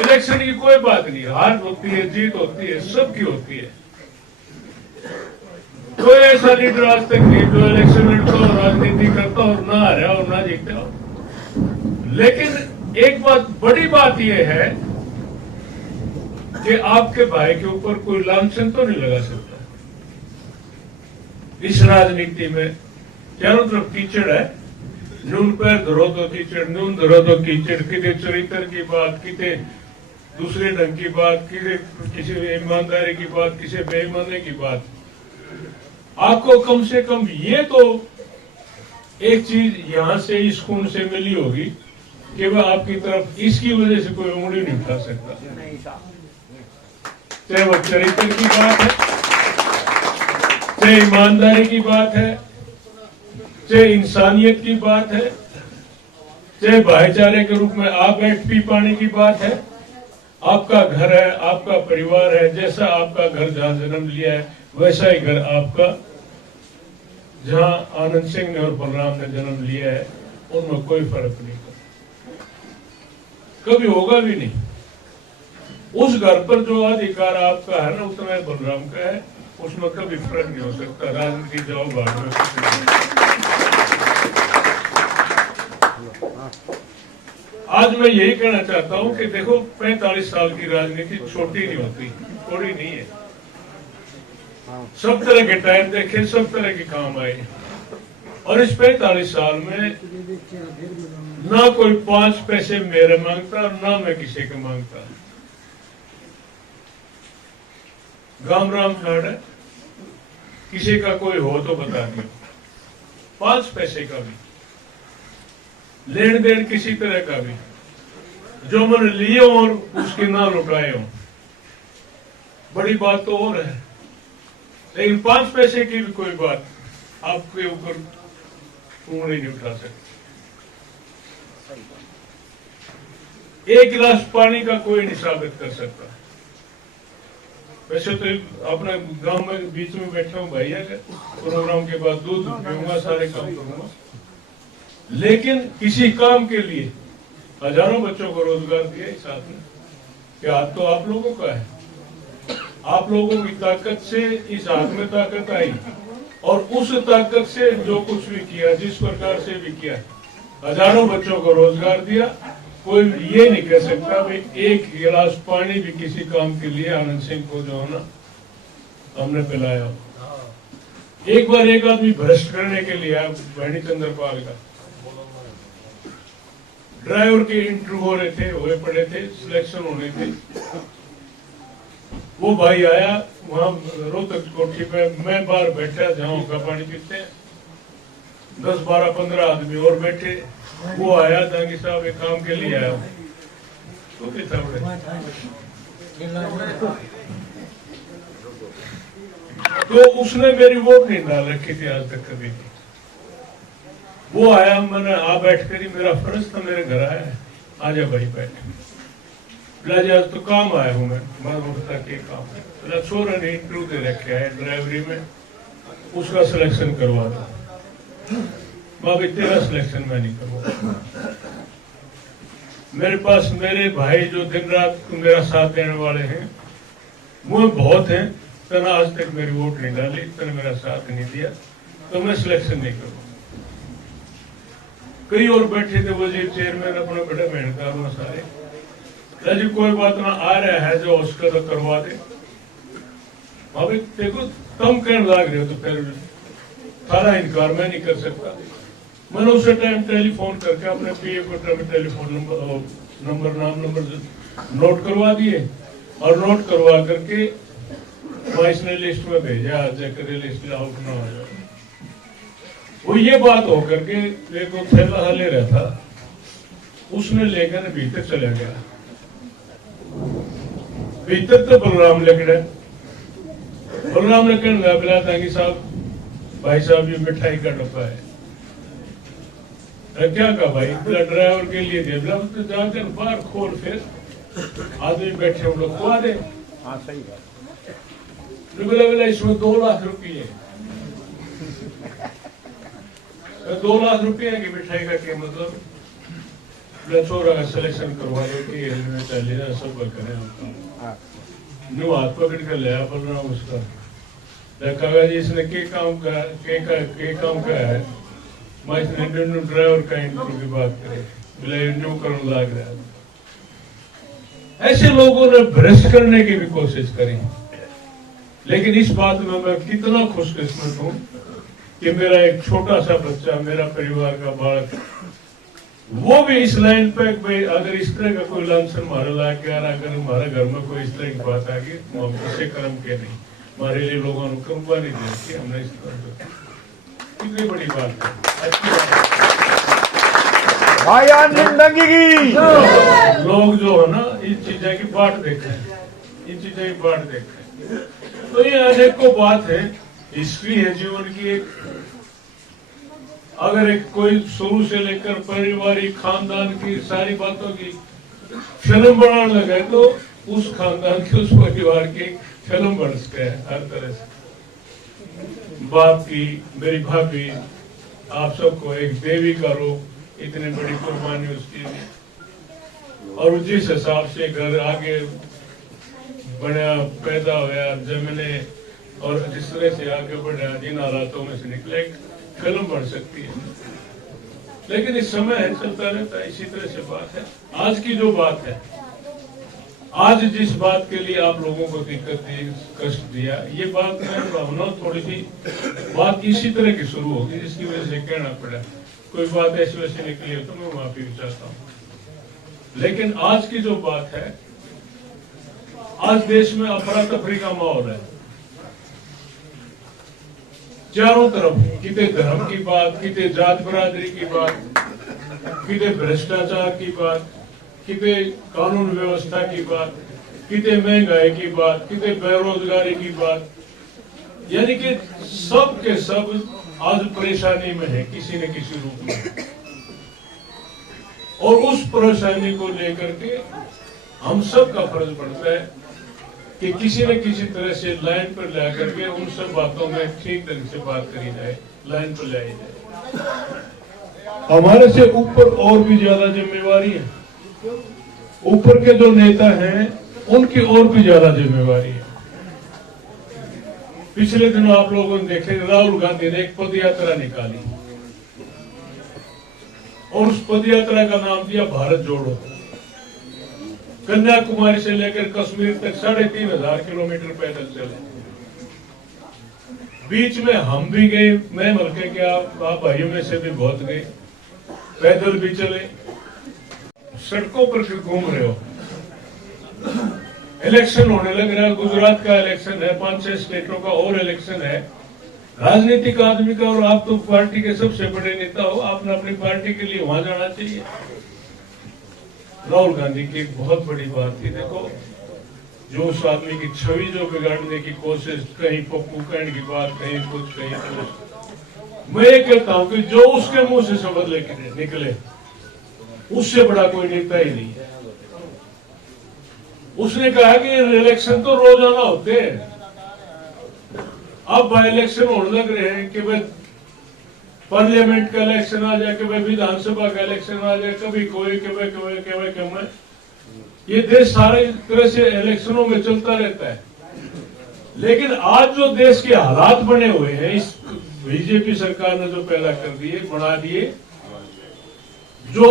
Election की कोई बात नहीं, हार होती है, जीत होती है, सबकी होती है। कोई ऐसा लीडर आज तक नहीं जो इलेक्शन लड़ता हो, राजनीति करता और ना हारा और ना जीता हो। लेकिन एक बात, बड़ी बात यह है कि आपके भाई के ऊपर कोई लांछन तो नहीं लगा सकता। इस राजनीति में चारों तरफ कीचड़ है, नून पैर धरो तो कीचड़, नून धरो तो कीचड़, किसी चरित्र की बात, किसी दूसरे ढंग की बात, किसी ईमानदारी की बात, किसी बेईमानी की बात। आपको कम से कम ये तो एक चीज यहां से इस खून से मिली होगी कि वह आपकी तरफ इसकी वजह से कोई उंगली नहीं उठा सकता। चाहे वो चरित्र की बात है, चाहे ईमानदारी की बात है, चाहे इंसानियत की बात है, चाहे भाईचारे के रूप में आप बैठ पी पाने की बात है। आपका घर है, आपका परिवार है, जैसा आपका घर जहां जन्म लिया है वैसा ही घर आपका जहां आनंद सिंह ने और बलराम ने जन्म लिया है, उनमें कोई फर्क नहीं, कभी होगा भी नहीं। उस घर पर जो अधिकार आपका है ना, उतना ही बलराम का है, उसमें कभी फर्क नहीं हो सकता। राजनीति जाओ भाग में। आज मैं यही कहना चाहता हूं कि देखो, 45 साल की राजनीति छोटी नहीं होती, थोड़ी नहीं है। सब तरह के टाइम देखे, सब तरह के काम आए, और इस 45 साल में ना कोई 5 पैसे मेरे मांगता, ना मैं किसी के मांगता। गांव राम खड़ है, किसी का कोई हो तो बता दियो, 5 पैसे का भी लेन देन किसी तरह का भी जो मैंने लिए और उसके ना लुटाए हो, बड़ी बात तो और है। लेकिन 5 पैसे की भी कोई बात आपके ऊपर उंगली नहीं उठा सकती। एक गिलास पानी का कोई नहीं साबित कर सकता। वैसे तो अपने गांव में बीच में बैठा हूँ भैया, प्रोग्राम के बाद दूध पीऊंगा, सारे काम करूंगा, लेकिन किसी काम के लिए हजारों बच्चों को रोजगार दिया इस हाथ में, क्या हाथ तो आप लोगों का है। आप लोगों की ताकत से इस हाथ में ताकत आई, और उस ताकत से जो कुछ भी किया, जिस प्रकार से भी किया, हजारों बच्चों को रोजगार दिया। कोई ये नहीं कह सकता भाई एक गिलास पानी भी किसी काम के लिए आनंद सिंह को जो है ना हमने पिलाया। एक बार एक आदमी भ्रष्ट करने के लिए भैनी चंद्रपाल का ड्राइवर के इंटरव्यू हो रहे थे, हुए पड़े थे, सिलेक्शन होने थे। वो भाई आया वहां रोहतक कोठी पे, मैं बाहर बैठा जहां का पानी पीते हैं, 10, 12, 15 आदमी और बैठे। वो आया दांगी साहब एक काम के लिए आया, तो कितना बड़े तो उसने मेरी वोट नहीं डाल रखी थी आज तक कभी। वो आया, मैंने आ बैठ कर ही, मेरा फर्ज था, मेरे घर आया, आजा भाई बैठ। आज तो काम आया हूँ मैं उठता के काम है। छोरा ने इंटरव्यू दे रखे है ड्राइवरी में, उसका सिलेक्शन करवा दो। भाभी तेरा सिलेक्शन मैं नहीं करूँगा। मेरे पास मेरे भाई जो दिन रात मेरा साथ देने वाले हैं वो बहुत हैं, तना आज तक मेरी वोट नहीं डाली, तना मेरा साथ नहीं दिया, तो मैं सिलेक्शन नहीं करूँगा। कई और बैठे थे वजीर, चेयरमैन, अपना बड़ा मेहनतकार हुआ सारे। जी कोई बात ना, आ रहा है जो उसका तो करवा दे। अभी देखो तुम कहने लग रहे हो तो फिर सारा इनकार मैं नहीं कर सकता। मैंने उस टाइम टेलीफोन करके अपने पीए को टेलीफोन नंबर नाम नंबर नोट करवा दिए, और नोट करवा करके वाइस ने लिस्ट में भेजा, जाकर लिस्ट आउट ना हो जाए। वो ये बात हो करके देखो थैला ले रहा था, उसने लेकर भीतर चला गया। भीतर तो बलराम लेकर, बलराम ने कहना बिला तांगी साहब, भाई साहब ये मिठाई का डब्बा है। क्या कहा भाई, ड्राइवर के लिए दे, तो जाकर बाहर खोल, फिर आदमी बैठे हम लोग खुआ दे। हाँ सही बात। बोला इसमें 2 लाख रुपये, 2 लाख रुपये की मिठाई का कीमत। छोरा का सिलेक्शन करवा दो कि रेलवे में चले जाए, सब करें न्यू हाथ पकड़ कर ले बोल रहा हूँ उसका काका जी इसने के काम का है मैं इसने ड्राइवर का इंटरव्यू की बात करे बोले न्यू करने लग रहा है। ऐसे लोगों ने भ्रष्ट करने की भी कोशिश करी, लेकिन इस बात में मैं कितना खुशकिस्मत हूँ कि मेरा एक छोटा सा बच्चा, मेरा परिवार का बालक, वो भी इस लाइन पे भाई अगर इस तरह का कोई लांछन हमारे लायक गया, अगर हमारे घर में कोई इस तरह की बात आ गई तो हम उससे कर्म के नहीं, हमारे लिए लोगों ने कुर्बानी दी कि हमने इस तरह कितनी बड़ी बात है, अच्छी बात है। लोग जो है ना इन चीजें की बाट देख रहे हैं, इन चीजें की बाट देख रहे हैं, तो ये अनेकों बात है, हिस्ट्री है जीवन की एक। अगर एक कोई शुरू से लेकर पारिवारिक खानदान की सारी बातों की फिल्म बनाने लगे तो उस खानदान की, उस परिवार की फिल्म बन सकते हैं हर तरह से। बाप की, मेरी भाभी, आप सबको एक देवी का रूप, इतनी बड़ी कुर्बानी उसकी, और जिस हिसाब से घर आगे बढ़ा, पैदा होया, जमीने, और जिस तरह से आगे बढ़ा, जिन हालातों में से निकले, फिल्म बन सकती है। लेकिन इस समय है, चलता रहता है, इसी तरह से बात है। आज की जो बात है, आज जिस बात के लिए आप लोगों को दिक्कत दी, कष्ट दिया, ये बात मैं भावना थोड़ी सी बात इसी तरह की शुरू होगी जिसकी वजह से कहना पड़ा। कोई बात ऐसी वैसी निकली है तो मैं माफी भी चाहता हूँ। लेकिन आज की जो बात है, आज देश में अफरा तफरी का माहौल है, चारों तरफ, किते धर्म की बात, किते जात बरादरी की बात, किते भ्रष्टाचार की बात, किते कानून व्यवस्था की बात, किते महंगाई की बात, किते बेरोजगारी की बात, यानी कि सब के सब आज परेशानी में है किसी न किसी रूप में। और उस परेशानी को लेकर के हम सब का फर्ज बनता है कि किसी न किसी तरह से लाइन पर ला करके उन सब बातों में ठीक ढंग से बात करी जाए, लाइन पर लाई जाए। हमारे से ऊपर और भी ज्यादा जिम्मेवारी है, ऊपर के जो नेता हैं उनकी और भी ज्यादा जिम्मेवारी है। पिछले दिनों आप लोगों ने देखे, राहुल गांधी ने एक पद यात्रा निकाली और उस पद यात्रा का नाम दिया भारत जोड़ो। कन्याकुमारी से लेकर कश्मीर तक 3,500 किलोमीटर पैदल चले। बीच में हम भी गए, मैं मलके के आप भाइयों में से भी बहुत गए, पैदल भी चले, सड़कों पर घूम रहे हो। इलेक्शन होने लग रहा है, गुजरात का इलेक्शन है, 5-6 स्टेटों का और इलेक्शन है। राजनीतिक आदमी का, और आप तो पार्टी के सबसे बड़े नेता हो, आपने अपनी पार्टी के लिए वहां जाना चाहिए। राहुल गांधी की एक बहुत बड़ी बात थी, देखो जो उस आदमी की छवि जो बिगाड़ने की कोशिश, कहीं पप्पू कहने की बात, कहीं कुछ कहीं कुछ। मैं ये कहता हूं कि जो उसके मुंह से शब्द लेके निकले उससे बड़ा कोई नेता ही नहीं है। उसने कहा कि इलेक्शन तो रोजाना होते हैं, अब बाई इलेक्शन होने लग रहे हैं कि भाई पार्लियामेंट का इलेक्शन आ जाए, कि भाई विधानसभा का इलेक्शन आ जाए, कभी कोई मैं ये देश सारे तरह से इलेक्शनों में चलता रहता है। लेकिन आज जो देश के हालात बने हुए हैं, इस बीजेपी सरकार ने जो पैदा कर दिए, बना दिए, जो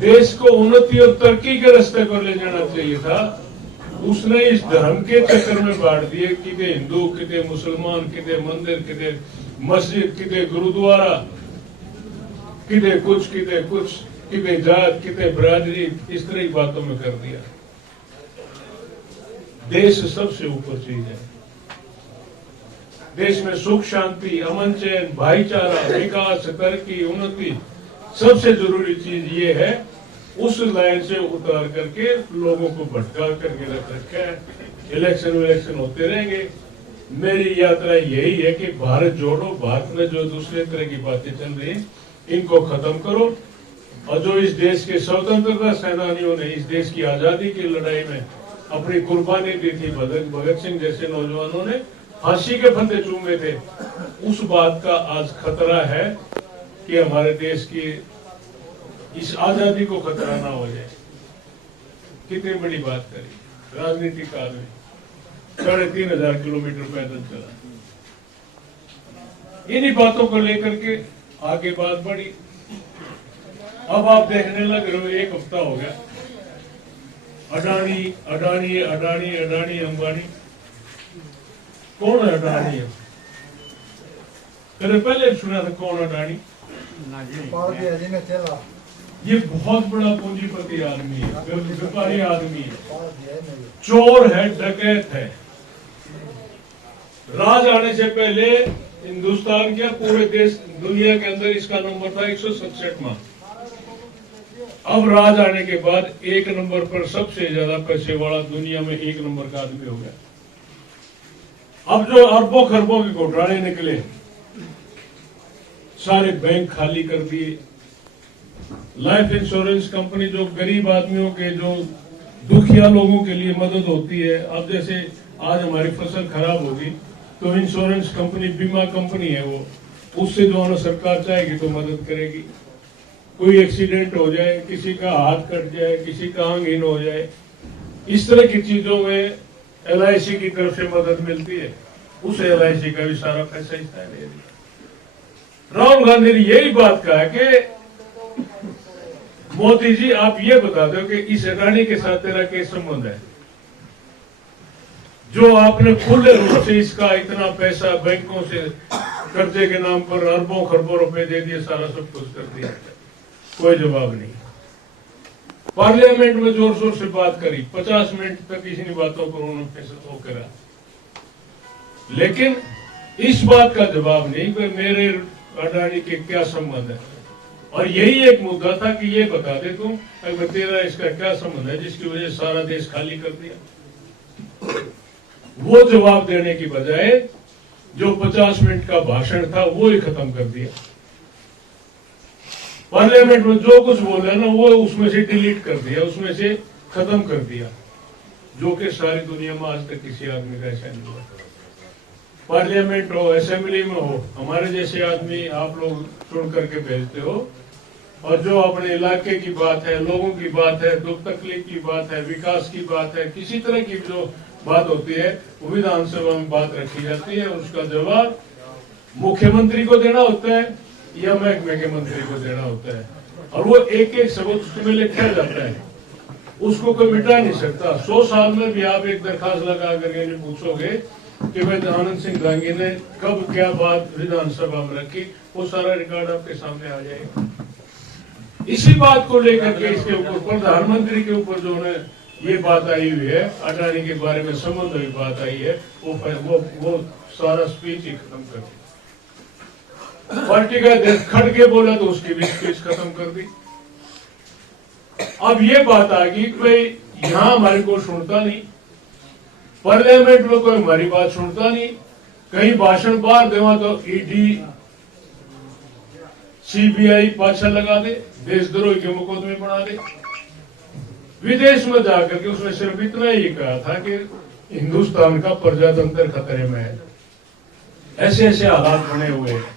देश को उन्नति और तरक्की के रास्ते पर ले जाना चाहिए था, उसने इस धर्म के चक्कर में बांट दिए। किते हिंदू, किते मुसलमान, किते मंदिर, किते मस्जिद, किते गुरुद्वारा, किते कुछ, किते जात, किते बिरादरी, इस तरह की बातों में कर दिया। देश सबसे ऊपर चीज है। देश में सुख शांति, अमन चैन, भाईचारा, विकास, तरक्की, उन्नति, सबसे जरूरी चीज ये है। उस लाइन से उतार करके लोगों को भटका करके रख रखा है। इलेक्शन होते रहेंगे। मेरी यात्रा यही है कि भारत जोड़ो, भारत में जो दूसरे तरह की बातें चल रही हैं इनको खत्म करो, और जो इस देश के स्वतंत्रता सेनानियों ने इस देश की आजादी की लड़ाई में अपनी कुर्बानी दी थी, भगत सिंह जैसे नौजवानों ने फांसी के फंदे चूमे थे, उस बात का आज खतरा है कि हमारे देश की इस आजादी को खतरा ना हो जाए। कितनी बड़ी बात करी राजनीतिक आदमी, 3,500 किलोमीटर पैदल चला। इन्हीं बातों को लेकर के आगे बात बढ़ी। अब आप देखने लग रहे हो, एक हफ्ता हो गया, अडानी अडानी अडानी अडानी अंबानी। कौन है अडानी? कभी पहले सुना था कौन अडानी? ये बहुत बड़ा पूंजीपति आदमी है, व्यापारी आदमी है, चोर है, डकैत है। राज आने से पहले हिंदुस्तान के पूरे देश दुनिया के अंदर इसका नंबर था 167वां। अब राज आने के बाद एक नंबर पर सबसे ज्यादा पैसे वाला दुनिया में एक नंबर का आदमी हो गया। अब जो अरबों खरबों के घोटाले निकले, सारे बैंक खाली कर दिए। लाइफ इंश्योरेंस कंपनी जो गरीब आदमियों के, जो दुखिया लोगों के लिए मदद होती है, अब जैसे आज हमारी फसल खराब होगी तो इंश्योरेंस कंपनी, बीमा कंपनी है वो, उससे जो है सरकार चाहेगी तो मदद करेगी। कोई एक्सीडेंट हो जाए, किसी का हाथ कट जाए, किसी का अंगहीन हो जाए, इस तरह की चीजों में LIC की तरफ से मदद मिलती है। उस LIC का भी सारा पैसा हिस्सा ले दिया। राहुल गांधी ने यही बात कहा कि मोदी जी आप ये बता दो कि इस अडानी के साथ तेरा क्या संबंध है, जो आपने खुले रूप से इसका इतना पैसा बैंकों से कर्जे के नाम पर अरबों खरबों रुपए दे दिए, सारा सब कुछ कर दिया। कोई जवाब नहीं। पार्लियामेंट में जोर शोर से बात करी, 50 मिनट तक इन्हीं बातों पर उन्होंने वो करा, लेकिन इस बात का जवाब नहीं कि मेरे अडानी के क्या संबंध है। और यही एक मुद्दा था कि ये बता दे तुम अगर तेरा इसका क्या संबंध है जिसकी वजह से सारा देश खाली कर दिया। वो जवाब देने की बजाय जो 50 मिनट का भाषण था वो ही खत्म कर दिया। पार्लियामेंट में जो कुछ बोला ना वो उसमें से डिलीट कर दिया, उसमें से खत्म कर दिया, जो कि सारी दुनिया में आज तक किसी आदमी का ऐसा नहीं हुआ। पार्लियामेंट हो, असेंबली में हो, हमारे जैसे आदमी आप लोग चुन करके भेजते हो, और जो अपने इलाके की बात है, लोगों की बात है, दुख तकलीफ की बात है, विकास की बात है, किसी तरह की जो बात होती है वो विधानसभा में बात रखी जाती है। उसका जवाब मुख्यमंत्री को देना होता है या महकमे के मंत्री को देना होता है, और वो एक एक सबक उसमें लिखा जाता है, उसको कोई मिटा नहीं सकता। 100 साल में भी आप एक दरखास्त लगा करके नहीं पूछोगे कि भाई आनंद सिंह दांगी ने कब क्या बात विधानसभा में रखी, वो सारा रिकॉर्ड आपके सामने आ जाएगा। इसी बात को लेकर के इसके ऊपर प्रधानमंत्री के ऊपर जो है ये बात आई हुई है, अडानी के बारे में संबंध हुई बात आई है, वो सारा स्पीच ही खत्म कर दी। पार्टी का अध्यक्ष खड़ के बोला तो उसकी भी स्पीच खत्म कर दी। अब ये बात आ गई कि भाई यहाँ हमारे को सुनता नहीं, पार्लियामेंट में कोई हमारी बात सुनता नहीं, कहीं भाषण बाहर देवा तो ED CBI पाछा लगा दे, देशद्रोही के मुकदमे बना दे। विदेश में जाकर के उसने सिर्फ इतना ही कहा था कि हिंदुस्तान का प्रजातंत्र खतरे में है, ऐसे ऐसे हालात बने हुए हैं।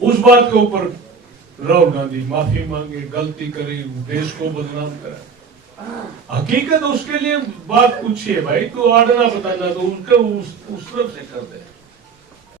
उस बात के ऊपर राहुल गांधी माफी मांगे, गलती करे, देश को बदनाम करे। हकीकत उसके लिए बात कुछ ही है भाई, तू आड़ना बताना तो उनका उस तरफ से कर दे।